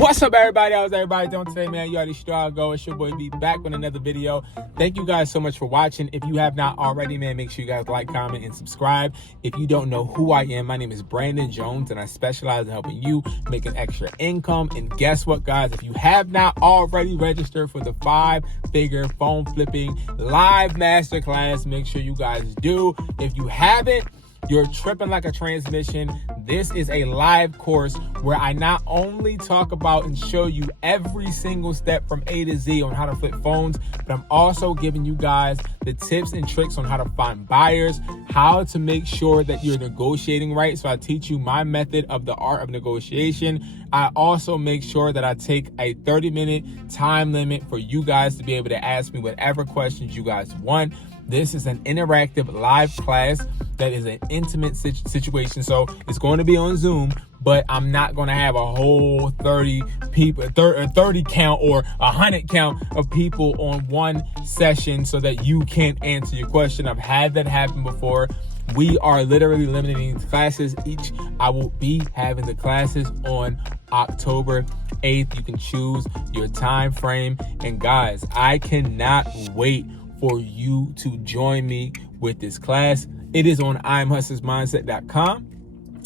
What's up, everybody? How's everybody doing today, man? You already struggle. It's your boy B back with another video. Thank you guys so much for watching. If you have not already, man, make sure you guys like, comment, and subscribe. If you don't know who I am, my name is Brandon Jones, and I specialize in helping you make an extra income. And guess what, guys? If you have not already registered for the 5-figure phone flipping live masterclass, make sure you guys do. If you haven't, you're tripping like a transmission. This is a live course where I not only talk about and show you every single step from A to Z on how to flip phones, but I'm also giving you guys the tips and tricks on how to find buyers, how to make sure that you're negotiating right. So I teach you my method of the art of negotiation. I also make sure that I take a 30-minute time limit for you guys to be able to ask me whatever questions you guys want. This is an interactive live class that is an intimate situation. So it's going to be on Zoom, but I'm not going to have a whole 30 people, 30 count or 100 count of people on one session so that you can't answer your question. I've had that happen before. We are literally limiting classes each. I will be having the classes on October 8th. You can choose your time frame. And guys, I cannot wait for you to join me with this class. It is on IMHustlersMindset.com.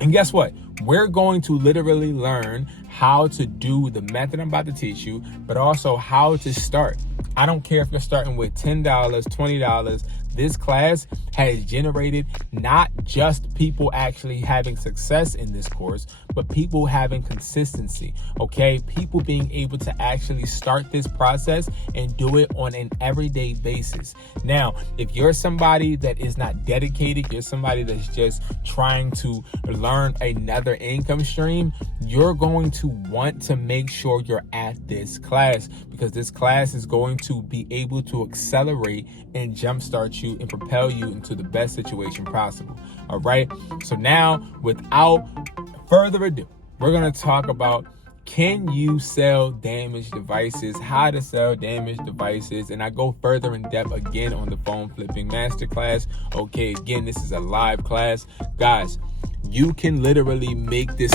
And guess what? We're going to literally learn how to do the method I'm about to teach you, but also how to start. I don't care if you're starting with $10, $20. This class has generated not just people actually having success in this course, but people having consistency, okay? People being able to actually start this process and do it on an everyday basis. Now, if you're somebody that is not dedicated, you're somebody that's just trying to learn another income stream, you're going to want to make sure you're at this class, because this class is going to be able to accelerate and jumpstart you and propel you into the best situation possible. All right. So now, without further ado, we're going to talk about, can you sell damaged devices, how to sell damaged devices. And I go further in depth again on the phone flipping masterclass. Okay. Again, this is a live class. Guys, you can literally make this.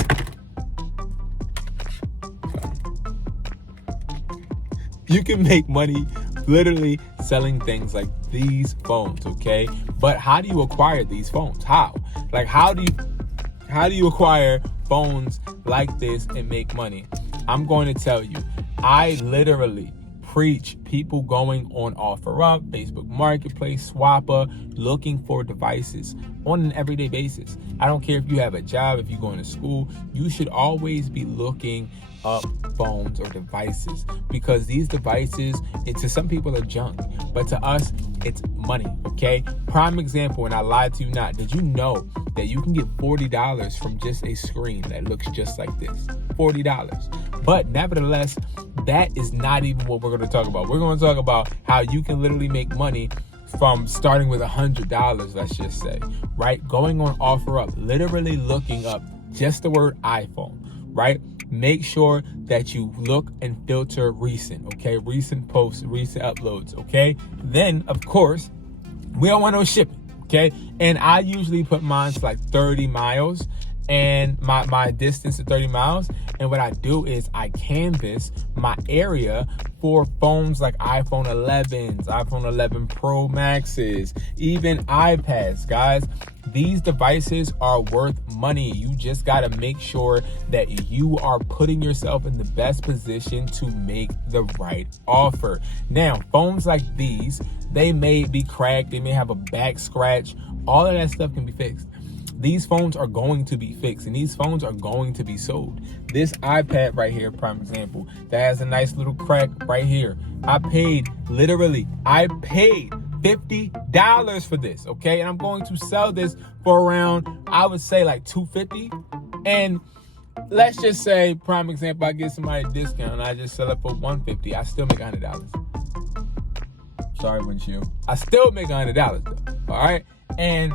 You can make money literally selling things like these phones, okay? But how do you acquire these phones? How? Like, how do you acquire phones like this and make money? I'm going to tell you. I literally preach people going on OfferUp, Facebook Marketplace, Swapper, looking for devices on an everyday basis. I don't care if you have a job, if you're going to school, you should always be looking up phones or devices, because these devices, to some people are junk, but to us, it's money, okay? Prime example, and I lied to you not, did you know that you can get $40 from just a screen that looks just like this? $40. But nevertheless, that is not even what we're going to talk about. We're going to talk about how you can literally make money from starting with $100, let's just say, right? Going on OfferUp, literally looking up just the word iPhone, right? Make sure that you look and filter recent, okay? Recent posts, recent uploads, okay? Then, of course, we don't want no shipping, okay? And I usually put mine to like 30 miles and my distance to 30 miles. And what I do is I canvas my area for phones like iPhone 11s, iPhone 11 Pro Maxes, even iPads, guys. These devices are worth money. You just got to make sure that you are putting yourself in the best position to make the right offer. Now, phones like these, they may be cracked. They may have a back scratch. All of that stuff can be fixed. These phones are going to be fixed, and these phones are going to be sold. This iPad right here, prime example, that has a nice little crack right here. I paid $50 for this, okay? And I'm going to sell this for around, I would say like $250. And let's just say, prime example, I give somebody a discount and I just sell it for $150. I still make $100. Sorry, windshield. I still make $100 though, all right? And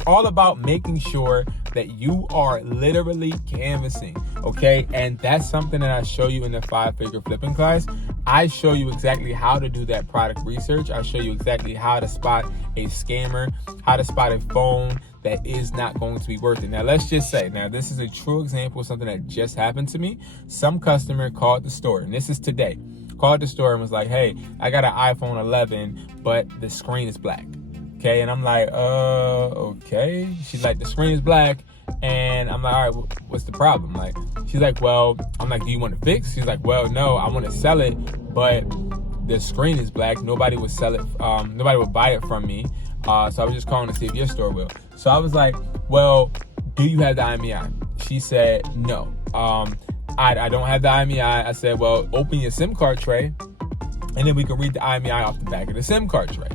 It's all about making sure that you are literally canvassing, okay? And that's something that I show you in the 5-figure flipping class. I show you exactly how to do that product research. I show you exactly how to spot a scammer, how to spot a phone that is not going to be worth it. Now, let's just say, now this is a true example of something that just happened to me. Some customer called the store, and this is today, called the store and was like, hey, I got an iPhone 11, but the screen is black. Okay, and I'm like, okay. She's like, the screen is black. And I'm like, all right, what's the problem? Like, she's like, well, I'm like, do you want to fix? She's like, well, no, I want to sell it, but the screen is black. Nobody would sell it. Nobody would buy it from me. So I was just calling to see if your store will. So I was like, well, do you have the IMEI? She said, no. I don't have the IMEI. I said, well, open your SIM card tray, and then we can read the IMEI off the back of the SIM card tray.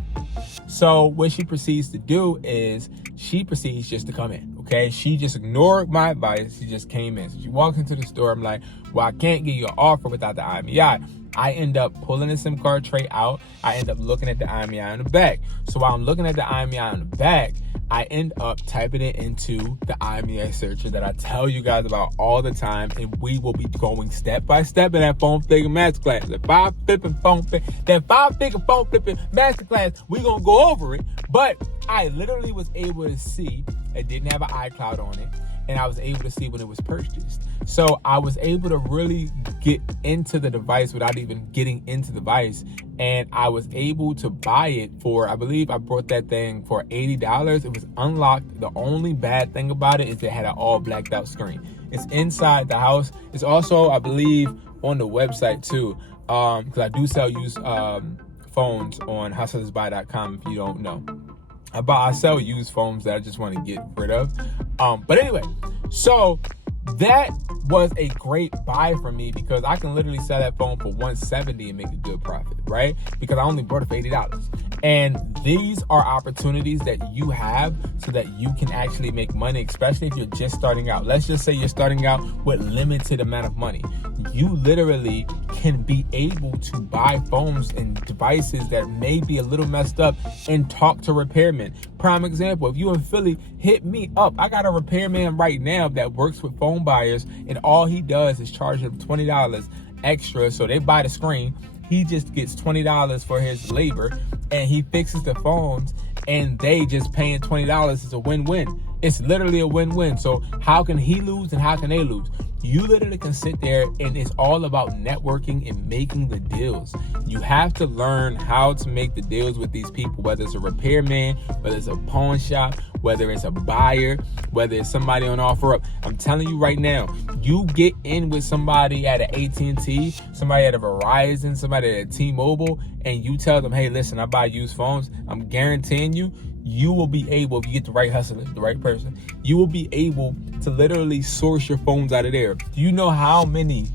So what she proceeds to do is she proceeds just to come in, okay? She just ignored my advice. She just came in. So she walks into the store. I'm like, well, I can't give you an offer without the IMEI. I end up pulling the SIM card tray out. I end up looking at the IMEI on the back. So while I'm looking at the IMEI on the back, I end up typing it into the IMEI Searcher that I tell you guys about all the time, and we will be going step by step in that phone flipping masterclass. The 5-figure phone flipping masterclass. We gonna go over it, but I literally was able to see it didn't have an iCloud on it, and I was able to see when it was purchased. So I was able to really get into the device without even getting into the device. And I was able to buy it for, I believe I bought that thing for $80. It was unlocked. The only bad thing about it is it had an all blacked out screen. It's inside the house. It's also, I believe, on the website too. Because I do sell used phones on hustlersbuy.com if you don't know. I sell used phones that I just want to get rid of. But anyway, so that was a great buy for me because I can literally sell that phone for $170 and make a good profit, right? Because I only bought it for $80. And these are opportunities that you have so that you can actually make money, especially if you're just starting out. Let's just say you're starting out with limited amount of money. You literally can be able to buy phones and devices that may be a little messed up and talk to repairmen. Prime example, if you in Philly, hit me up. I got a repairman right now that works with phone buyers, and all he does is charge them $20 extra. So they buy the screen. He just gets $20 for his labor, and he fixes the phones, and they just paying $20 is a win-win. It's literally a win-win. So how can he lose and how can they lose? You literally can sit there, and it's all about networking and making the deals. You have to learn how to make the deals with these people, whether it's a repairman, whether it's a pawn shop, whether it's a buyer, whether it's somebody on OfferUp. I'm telling you right now, you get in with somebody at an AT&T, somebody at a Verizon, somebody at a T-Mobile, and you tell them, hey, listen, I buy used phones. I'm guaranteeing you will be able, if you get the right hustler, the right person, you will be able to literally source your phones out of there. Do you know how many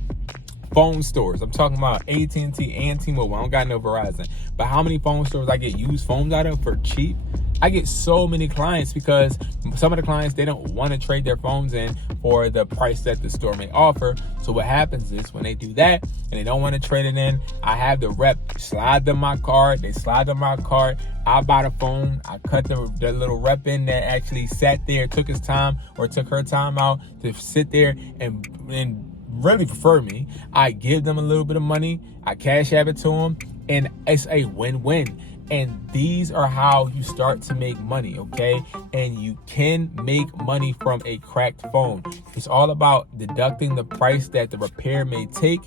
phone stores, I'm talking about AT&T and T-Mobile, I don't got no Verizon, but how many phone stores I get used phones out of for cheap? I get so many clients because some of the clients, they don't want to trade their phones in for the price that the store may offer. So what happens is when they do that and they don't want to trade it in, I have the rep slide them my card. They slide them my card. I buy the phone. I cut the little rep in that actually sat there, took his time or took her time out to sit there and really prefer me. I give them a little bit of money. I cash app it to them, and it's a win-win. And these are how you start to make money, okay? And you can make money from a cracked phone. It's all about deducting the price that the repair may take,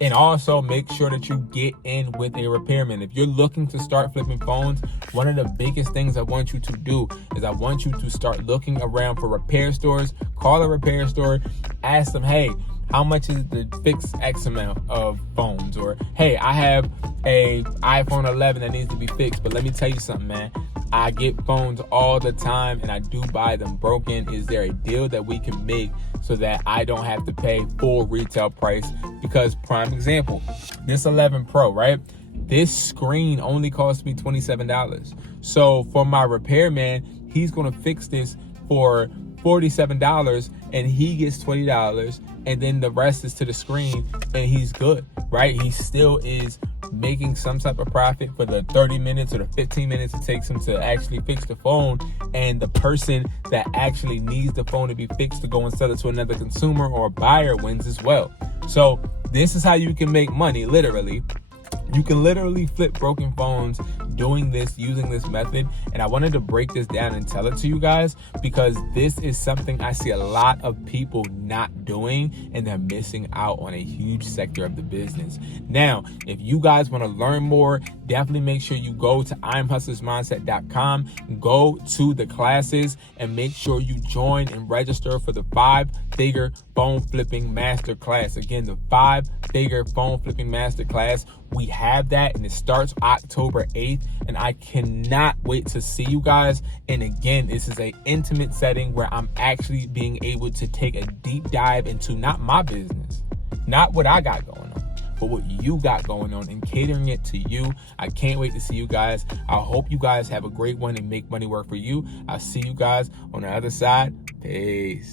and also make sure that you get in with a repairman. If you're looking to start flipping phones, one of the biggest things I want you to do is I want you to start looking around for repair stores. Call a repair store, ask them, hey, how much is the fix X amount of phones? Or, hey, I have a iPhone 11 that needs to be fixed, but let me tell you something, man. I get phones all the time and I do buy them broken. Is there a deal that we can make so that I don't have to pay full retail price? Because prime example, this 11 Pro, right? This screen only cost me $27. So for my repairman, he's going to fix this for $47 and he gets $20, and then the rest is to the screen, and he's good, right? He still is making some type of profit for the 30 minutes or the 15 minutes it takes him to actually fix the phone, and the person that actually needs the phone to be fixed to go and sell it to another consumer or buyer wins as well. So this is how you can make money, literally. You can literally flip broken phones doing this, using this method. And I wanted to break this down and tell it to you guys, because this is something I see a lot of people not doing, and they're missing out on a huge sector of the business. Now, if you guys want to learn more, definitely make sure you go to IamHustlersMindset.com, go to the classes, and make sure you join and register for the 5-figure phone flipping masterclass. Again, the 5-figure phone flipping masterclass. We have that, and it starts October 8th, and I cannot wait to see you guys. And again, this is an intimate setting where I'm actually being able to take a deep dive into not my business, not what I got going on, but what you got going on, and catering it to you. I can't wait to see you guys. I hope you guys have a great one and make money work for you. I'll see you guys on the other side. Peace.